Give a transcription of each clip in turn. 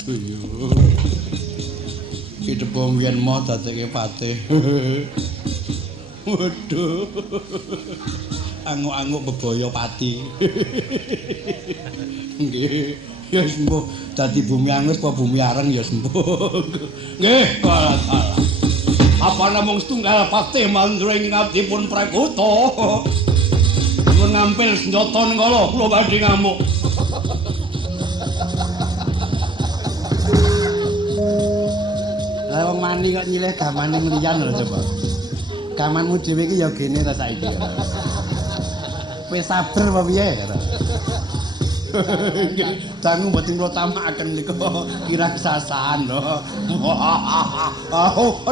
Aduh. Ki depo mbiyen mau dadekke patih. Waduh. Anguk-anguk bebaya pati. Nggih, ya sembuh. Dadi bumi anget apa bumi areng ya sembuh. Nggih, kalah. Apa namung setunggal patih mandra ing ngabdipun Prakuta. Mun ngampil senjata nengkala kula badhe ngamuk. Lah wong mani kok nyilih gamane liyan lho coba. Gamanmu dhewe iki ya gene ta saiki. Wis sabar apa piye? Dangu mboten kula tamakaken niku kiraksasaan lho.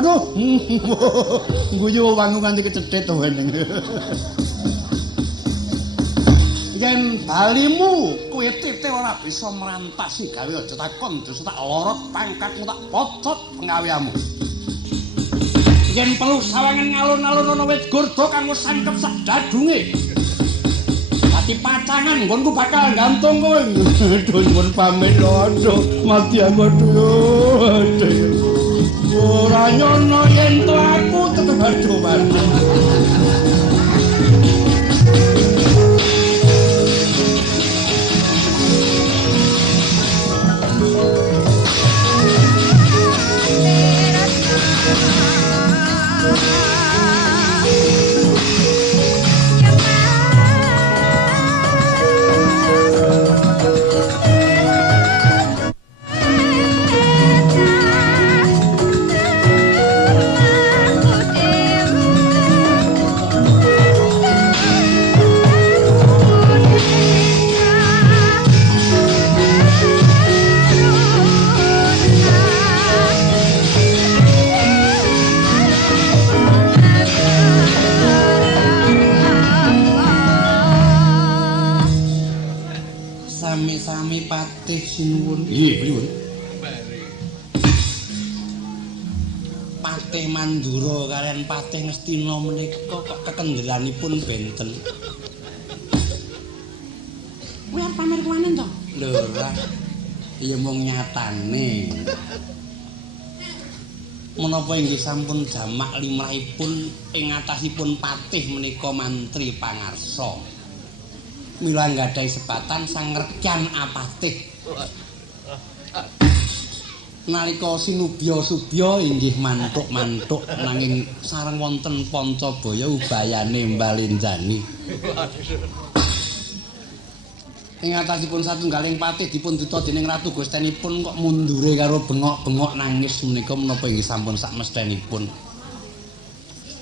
Aduh. Guyu wangu kanthi kecethit to wening. Yen balimu kowe tite ora bisa merantasi gawe aja takon dosa tak lorot pangkatmu tak pocot pengawiamu. Yen perlu sawangan ngalun-alun ana wit gurda kanggo sangkep sak dadunge. Dadi pacangan nggonku bakal gantung kowe. Aduh nyuwun pamit lho, aduh mati aku aduh. Ora nyono yen to aku tetep aduh mati. Sami-sami patih sinuwun. Nggih, pripun? Patih Mandura kaliyan Patih Ngastina menika kok kekendhelanipun benten. Kuwi arep pamer kuwanen to? Lho ora. Ya mung nyatane. Menapa inggih sampun jamak limrahipun ing atasipun patih menika mantri pangarsa. Mila nggadahi sepatan sang Rekyan Apatih. Nalika sinubya subya inggih mantuk-mantuk nanging sareng wonten Pancabaya ubayane mbalenjani. Ing atasipun satunggaling patih dipun duta dening Ratu Gustenipun kok mundure karo bengok-bengok nangis menika menapa inggih sampun sak mesthenipun.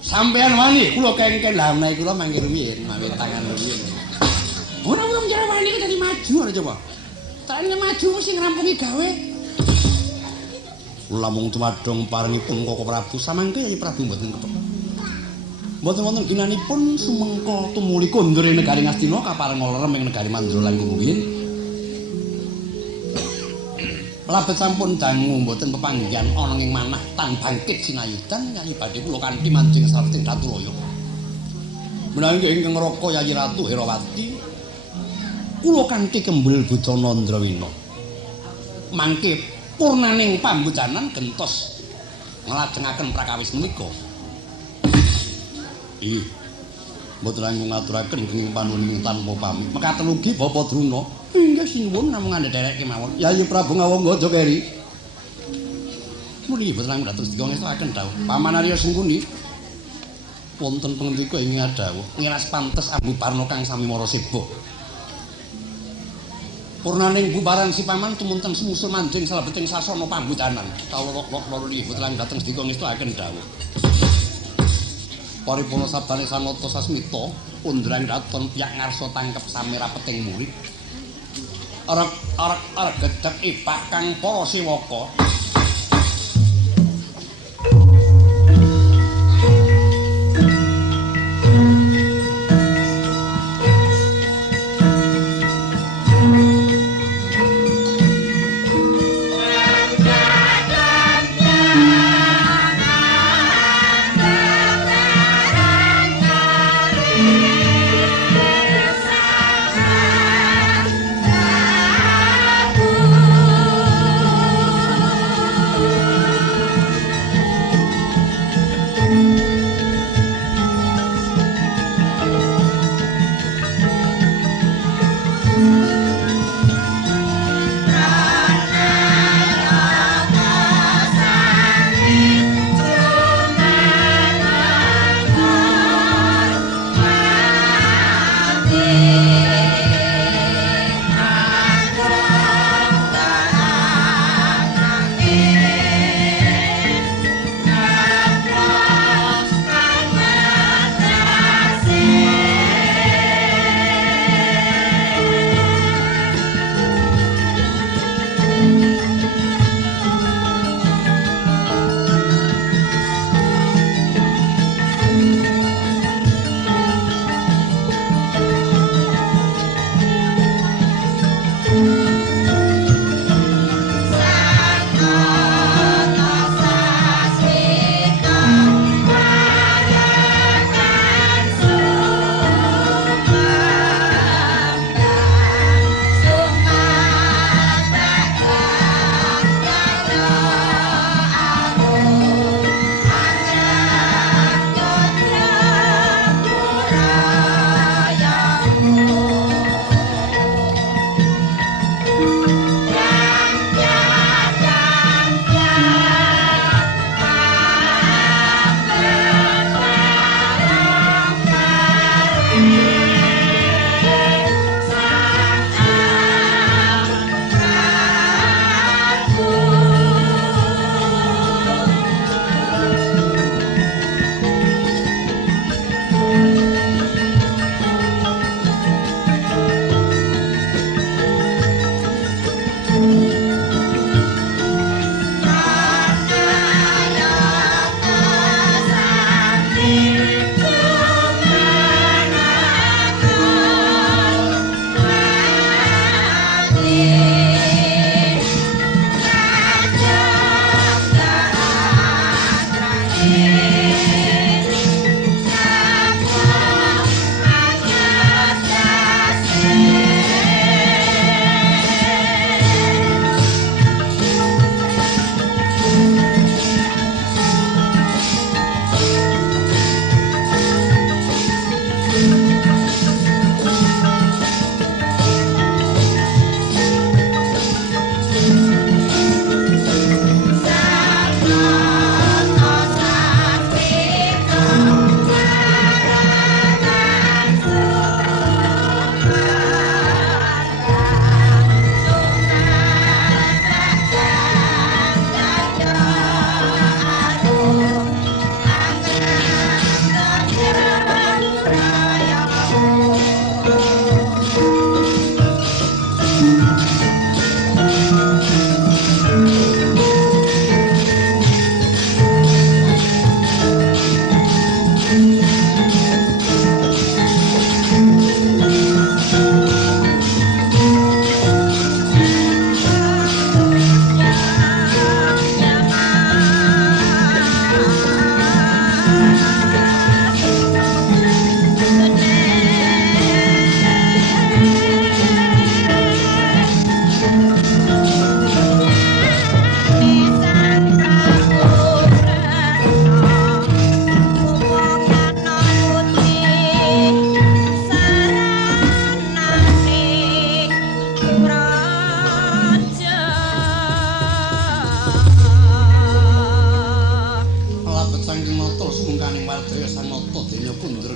Sampeyan wani kula kengken lah menawi kula mangkir rumiyin mawi tangan rumiyin. Ora wong jare wani iki dadi maju ora coba. Tane maju mesti ngrampungi gawe. Lamun tumadhong paringipun Koko Prabu samangke Yai Prabu mboten kepek. Mboten wonten ginanipun sumengka tumuli kondure negari Ngastina kapareng lerem ing negari Mandura lan rumiyin. Labet sampun dangu mboten pepanggihan ana ing manah tan bangkit sinayudan Yai badhe kula kanthi manjing sarting Daturaya. Menawi ingkang ngraka Yayi Ratu Herawati kula kanthi kembul Bucana Ndrawina. Mangke purnaning pambucanan gentos nglajengaken prakawis menika. Ih, mboten langkung ngaturaken kenging panuwun tanpa pamit. Mekaten ugi Bapak Druna. Inggih sinuwun namung ngandherek kemawon. Yayi Prabu Ngawangga Aja Keri. Muli mboten langkung dados digongestaken dawuh. Paman Arya Sengkuni wonten pangendika ing dawuh. Ngiras pantes Ambu Parna kang sami mara sibuk. Purnaning bubaran si paman tumunten semusul manjing salebeting sasana pambucanan. Kawula loro libet lan dhateng sedika ngestakaken dawuh. Paripurna sabdane sanata sasmita, pundrang raton piyak ngarsa tangkep samira peting murid. Arek gedhek ipah kang para sewaka.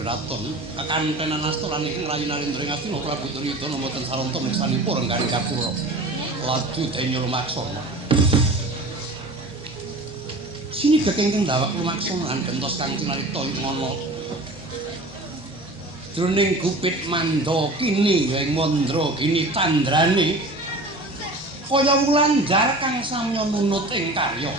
Raton kekantenan astolan ingkang rayi Narendra ing Astina Prabu Duryudana mboten saranta meksanipun rengganing Japura laju denyul maksana sini kenging dawak lumaksanaan gentos kang cinarita ing ana jroning gupit Mandakini ing Mandra gini tandrane kaya wulandar kang samya nunut ing karya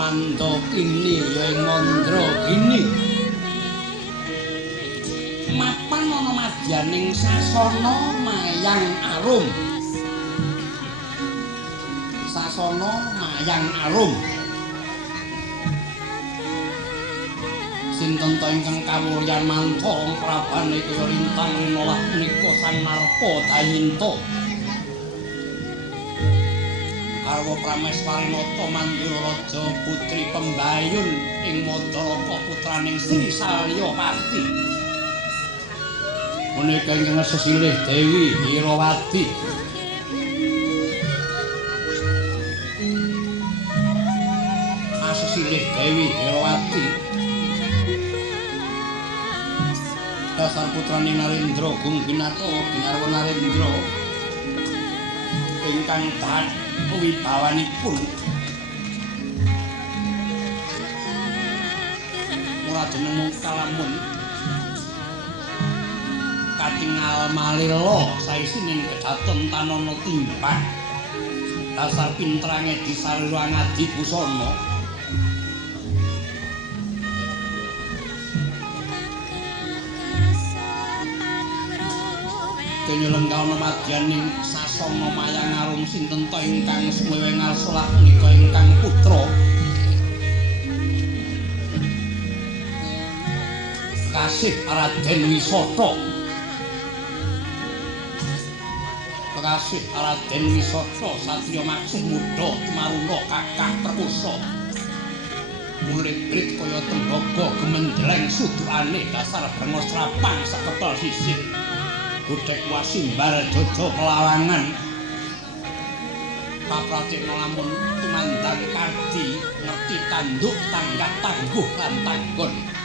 Mandakini ya ing Mandragini mapan ana madyaning sasana mayang arum sasana mayang arum sinten ta ingkang kawulyan mantara prabane kaya lintang nolah menika Sang Narpa Dayinta Arwa Prameswarinata Manduraja putri Pembayun ing Madaraka putraning Sri Salyapati menika ingkang sesilih Dewi Irawati asesilih Dewi Irawati dasar putraning Narendra Gungginata Ginarwa Narendra ingkang taat wibawanipun ora jeneng kalamun katingal malila saisining kedaton tanana timbang dasar pintrange disarwa ngadi busana kenyelengkauna madyaning sasana mayang arum sinten ta ingkang suwewe ngarsa punika ingkang putra kasih Raden Wisata kasih Raden Wisata satriya maksih muda tumaruna kakah perkusa murid-murid kaya tembaga gemendreng sudukane dasar brengos rapang saketol sisih budhek wasimbar jojo pelawangan papratikna lamun tumandang kardi ngerti tanduk tanggap tangguh lan tanggon